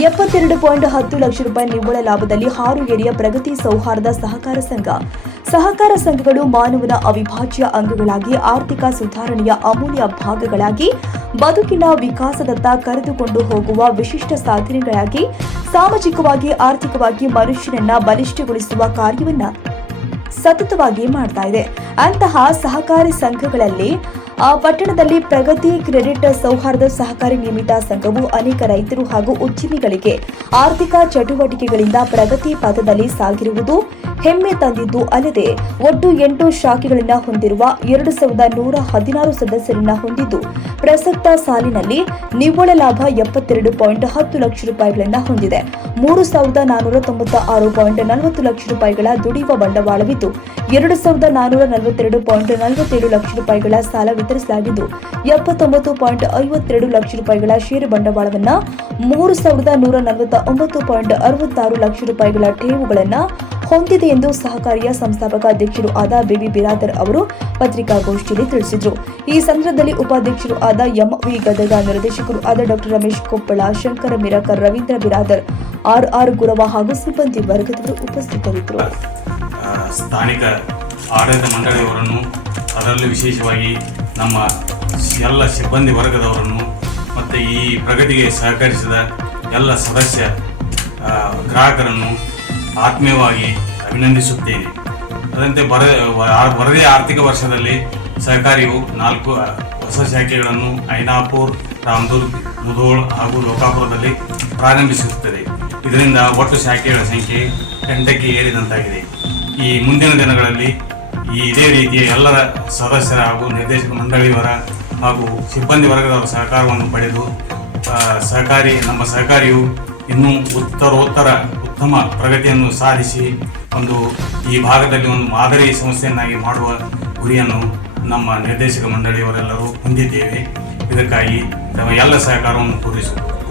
ಎಪ್ಪತ್ತೆರಡು ಪಾಯಿಂಟ್ ಹತ್ತು ಲಕ್ಷ ರೂಪಾಯಿ ನಿವ್ವಳ ಲಾಭದಲ್ಲಿ ಹಾರು ಏರಿಯ ಪ್ರಗತಿ ಸೌಹಾರ್ದ ಸಹಕಾರ ಸಂಘ. ಸಹಕಾರ ಸಂಘಗಳು ಮಾನವನ ಅವಿಭಾಜ್ಯ ಅಂಗಗಳಾಗಿ, ಆರ್ಥಿಕ ಸುಧಾರಣೆಯ ಅಮೂಲ್ಯ ಭಾಗಗಳಾಗಿ, ಬದುಕಿನ ವಿಕಾಸದತ್ತ ಕರೆದುಕೊಂಡು ಹೋಗುವ ವಿಶಿಷ್ಟ ಸಾಧನೆಗಳಾಗಿ, ಸಾಮಾಜಿಕವಾಗಿ, ಆರ್ಥಿಕವಾಗಿ ಮನುಷ್ಯನನ್ನ ಬಲಿಷ್ಠಗೊಳಿಸುವ ಕಾರ್ಯವನ್ನ ಸತತವಾಗಿ ಮಾಡ್ತಾ ಇದೆ. ಅಂತಹ ಸಹಕಾರಿ ಸಂಘಗಳಲ್ಲಿ, ಆ, ಪಟ್ಟಣದಲ್ಲಿ ಪ್ರಗತಿ ಕ್ರೆಡಿಟ್ ಸೌಹಾರ್ದ ಸಹಕಾರಿ ನಿಯಮಿತ ಸಂಘವು ಅನೇಕ ರೈತರು ಹಾಗೂ ಉದ್ಯಮಿಗಳಿಗೆ ಆರ್ಥಿಕ ಚಟುವಟಿಕೆಗಳಿಂದ ಪ್ರಗತಿ ಪಥದಲ್ಲಿ ಸಾಗಿರುವುದು ಹೆಮ್ಮೆ ತಂದಿದ್ದು ಅಲ್ಲದೆ ಒಟ್ಟು ಎಂಟು ಶಾಖೆಗಳನ್ನು ಹೊಂದಿರುವ ಎರಡು ಸಾವಿರದ ನೂರ ಹದಿನಾರು ಸದಸ್ಯರನ್ನ ಹೊಂದಿದ್ದು, ಪ್ರಸಕ್ತ ಸಾಲಿನಲ್ಲಿ ನಿವ್ವಳ ಲಾಭ ಎಪ್ಪತ್ತೆರಡು ಪಾಯಿಂಟ್ ಹತ್ತು ಲಕ್ಷ ರೂಪಾಯಿಗಳನ್ನು ಹೊಂದಿದೆ. ಮೂರು ಸಾವಿರದ ನಾನೂರ ತೊಂಬತ್ತ ಆರು ಪಾಯಿಂಟ್ ನಲವತ್ತು ಲಕ್ಷ ರೂಪಾಯಿಗಳ ದುಡಿಯುವ ಬಂಡವಾಳವಿದ್ದು, ಎರಡು ಸಾವಿರದ ನಾನೂರ ನಲವತ್ತೆರಡು ಪಾಯಿಂಟ್ ನಲವತ್ತೇಳು ಲಕ್ಷ ರೂಪಾಯಿಗಳ ಸಾಲ ವಿತರಿಸಲಾಗಿದ್ದು, ಎಪ್ಪತ್ತೊಂಬತ್ತು ಪಾಯಿಂಟ್ ಐವತ್ತೆರಡು ಲಕ್ಷ ರೂಪಾಯಿಗಳ ಷೇರು ಬಂಡವಾಳವನ್ನ ಮೂರು ಸಾವಿರದ ನೂರ ನಲವತ್ತ ಒಂಬತ್ತು ಪಾಯಿಂಟ್ ಅರವತ್ತಾರು ಲಕ್ಷ ರೂಪಾಯಿಗಳ ಠೇವುಗಳನ್ನ ಹೊಂದಿದೆ ಎಂದು ಸಹಕಾರಿಯ ಸಂಸ್ಥಾಪಕ ಅಧ್ಯಕ್ಷರು ಆದ ಬೇಬಿ ಬಿರಾದರ್ ಅವರು ಪತ್ರಿಕಾಗೋಷ್ಠಿಯಲ್ಲಿ ತಿಳಿಸಿದರು. ಈ ಸಂದರ್ಭದಲ್ಲಿ ಉಪಾಧ್ಯಕ್ಷರು ಆದ ಎಂ ವಿ ಗದಗ ನಿರ್ದೇಶಕರು ಆದ doctor Ramesh Koppal, Shankar Mirakar, Ravindra Biradar, R R Gurav ಹಾಗೂ ಸಿಬ್ಬಂದಿ ವರ್ಗದವರು ಉಪಸ್ಥಿತರಿದ್ದರು. ಸ್ಥಾನಿಕ ಆಡಳಿತ ಮಂಡಳಿಯವರನ್ನು, ಅದರಲ್ಲೂ ವಿಶೇಷವಾಗಿ ನಮ್ಮ ಎಲ್ಲ ಸಿಬ್ಬಂದಿ ವರ್ಗದವರನ್ನು, ಮತ್ತು ಈ ಪ್ರಗತಿಗೆ ಸಹಕರಿಸಿದ ಎಲ್ಲ ಸದಸ್ಯ ಗ್ರಾಹಕರನ್ನು ಆತ್ಮೀಯವಾಗಿ ಅಭಿನಂದಿಸುತ್ತೇನೆ. ಅದರಂತೆ ಬರ ವ- ವರದಿ ಆರ್ಥಿಕ ವರ್ಷದಲ್ಲಿ ಸಹಕಾರಿಯು ನಾಲ್ಕು ಹೊಸ ಶಾಖೆಗಳನ್ನು ಐನಾಪುರ್ ರಾಮದುರ್ಗ್ ಮುಧೋಳ್ ಹಾಗೂ ಲೋಕಾಪುರದಲ್ಲಿ ಪ್ರಾರಂಭಿಸುತ್ತದೆ. ಇದರಿಂದ ಒಟ್ಟು ಶಾಖೆಗಳ ಸಂಖ್ಯೆ ಎಂಟಕ್ಕೆ ಏರಿದಂತಾಗಿದೆ. ಈ ಮುಂದಿನ ದಿನಗಳಲ್ಲಿ ಈ ಇದೇ ರೀತಿಯ ಎಲ್ಲರ ಸದಸ್ಯರ ಹಾಗೂ ನಿರ್ದೇಶಕ ಮಂಡಳಿಯವರ ಹಾಗೂ ಸಿಬ್ಬಂದಿ ವರ್ಗದವರ ಸಹಕಾರವನ್ನು ಪಡೆದು ಸಹಕಾರಿ, ನಮ್ಮ ಸಹಕಾರಿಯು ಇನ್ನೂ ಉತ್ತರೋತ್ತರ ಉತ್ತಮ ಪ್ರಗತಿಯನ್ನು ಸಾಧಿಸಿ ಒಂದು ಈ ಭಾಗದಲ್ಲಿ ಒಂದು ಮಾದರಿ ಸಂಸ್ಥೆಯನ್ನಾಗಿ ಮಾಡುವ ಗುರಿಯನ್ನು ನಮ್ಮ ನಿರ್ದೇಶಕ ಮಂಡಳಿಯವರೆಲ್ಲರೂ ಹೊಂದಿದ್ದೇವೆ. ಇದಕ್ಕಾಗಿ ತಮ್ಮ ಎಲ್ಲ ಸಹಕಾರವನ್ನು ಪೂರೈಸುತ್ತೇವೆ